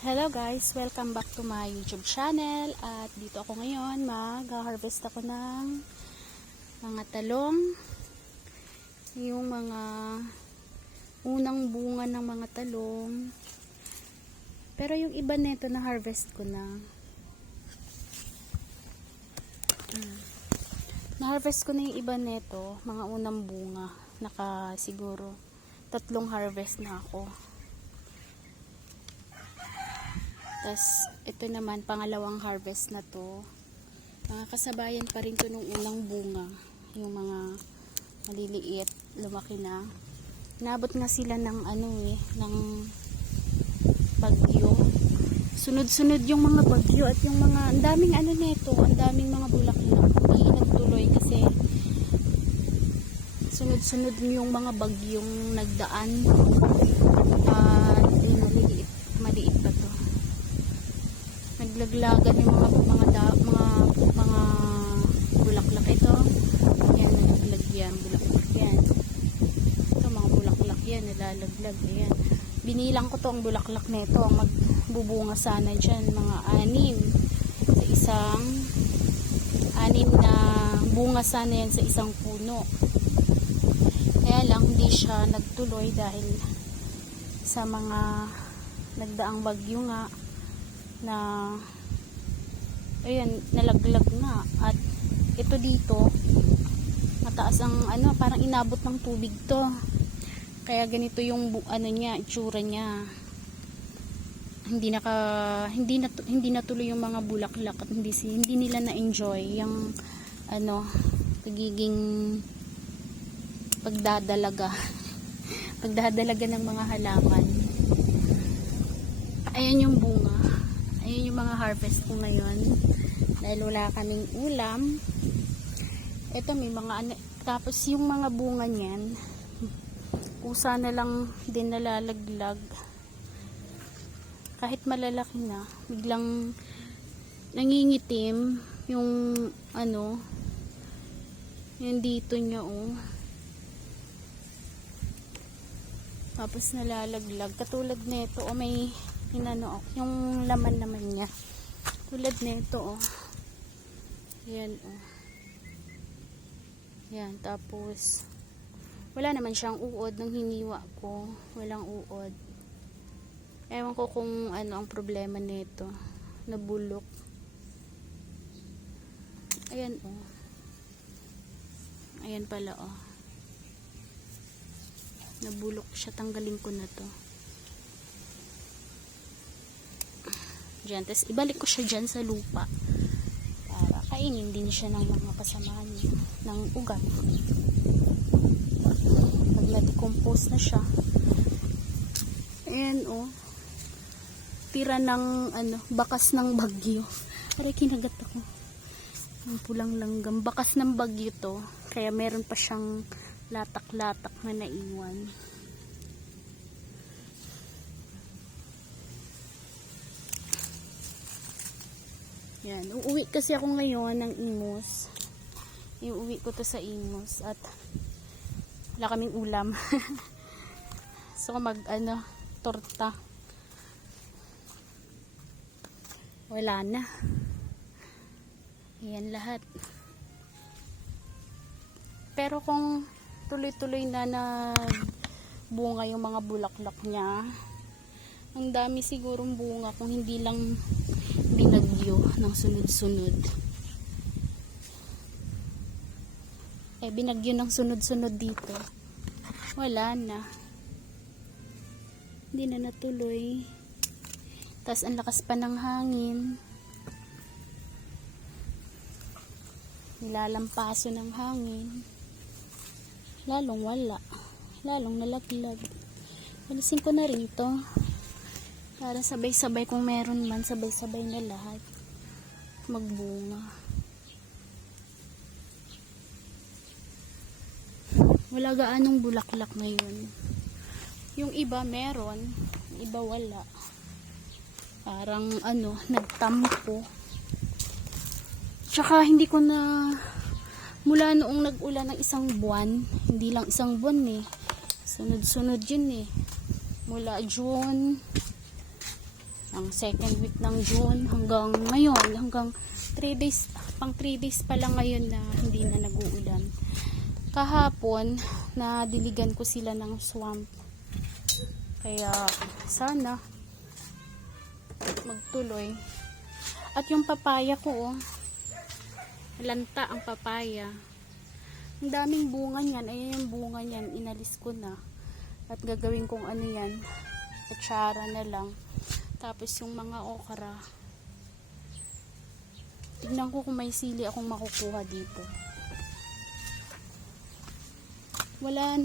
Hello guys, welcome back to my YouTube channel. At dito ako ngayon, mag-harvest ako ng mga talong. Yung mga unang bunga ng mga talong. Pero yung iba nito na harvest ko na. Na-harvest ko na yung iba nito, mga unang bunga. Naka siguro 3 harvest na ako. Tas ito naman pangalawang harvest na to. Kasabayan pa rin to nung unang bunga. Yung mga maliliit, lumaki na. Inabot nga sila ng ng bagyo. Sunod-sunod yung mga bagyo at yung mga ang daming nito, ang daming mga bulaklak. Hindi nagtuloy kasi sunod-sunod yung mga bagyong nagdaan. Maliit pa to. Naglaglagan yung mga bulaklak ito. Yan, nalaglag yan, bulaklak yan. Ito, mga bulaklak yan, nalalaglag. Ayan. Binilang ko to ang bulaklak nito. Ang magbubunga sana dyan, mga 6 na bunga sana yan sa isang puno. Kaya lang, hindi siya nagtuloy dahil sa mga nagdaang bagyo nga na ayan, nalaglag na. At ito dito mataas ang parang inabot ng tubig to, kaya ganito yung itsura niya. Hindi natuloy yung mga bulaklak at hindi nila na-enjoy yung pagiging pagdadalaga ng mga halaman. Ayan yung bunga. Ayan yung mga harvest ko ngayon. Dahil wala kaming ulam. Ito may mga tapos yung mga bunga niyan, kusa na lang din nalalaglag. Kahit malalaki na, biglang nangingitim yung yung dito niya Tapos nalalaglag. Katulad nito may yung laman naman niya. Tulad nito Yan Yan, tapos wala naman siyang uod nang hiniwa ko. Walang uod. Ewan ko kung ang problema nito. Nabulok. Ayan Ayan pala Nabulok siya. Tanggalin ko na to. Diyan. Tapos ibalik ko siya dyan sa lupa para kainin din siya ng mga kasamahan niya ng ugat. Pag na-decompose na siya, ayan tira ng bakas ng bagyo. Aray, kinagat ako. Ang pulang langgam. Bakas ng bagyo to, kaya meron pa siyang latak-latak na naiwan. Yan, uuwi kasi ako ngayon ng Imus. Iuwi ko to sa Imus at wala kaming ulam. So torta. Wala na. Yan lahat. Pero kung tuloy-tuloy na bunga yung mga bulaklak niya, ang dami sigurong bunga kung hindi lang binagyo ng sunod-sunod. Binagyo ng sunod-sunod dito. Wala na. Hindi na natuloy. Tapos ang lakas pa ng hangin. Nilalampaso ng hangin. Lalong wala. Lalong nalaglag. Alisin ko na rito. Para sabay-sabay, kung meron man, sabay-sabay na lahat magbunga. Wala gaanong bulaklak ngayon. Yung iba meron, yung iba wala. Parang nagtampo. Tsaka hindi ko na mula noong nag-ulan ng 1 buwan, hindi lang 1 buwan sunod-sunod yun mula June, Ang second week ng June hanggang ngayon, hanggang 3 days, pang 3 days pa lang ngayon na hindi na nag-uulan. Kahapon, nadiligan ko sila ng swamp. Kaya, sana magtuloy. At yung papaya ko, lanta ang papaya. Ang daming bunga niyan. Ayan yung bunga niyan. Inalis ko na. At gagawin kong ano yan. Atsara na lang. Tapos yung mga okra. Tignan ko kung may sili akong makukuha dito. Wala na.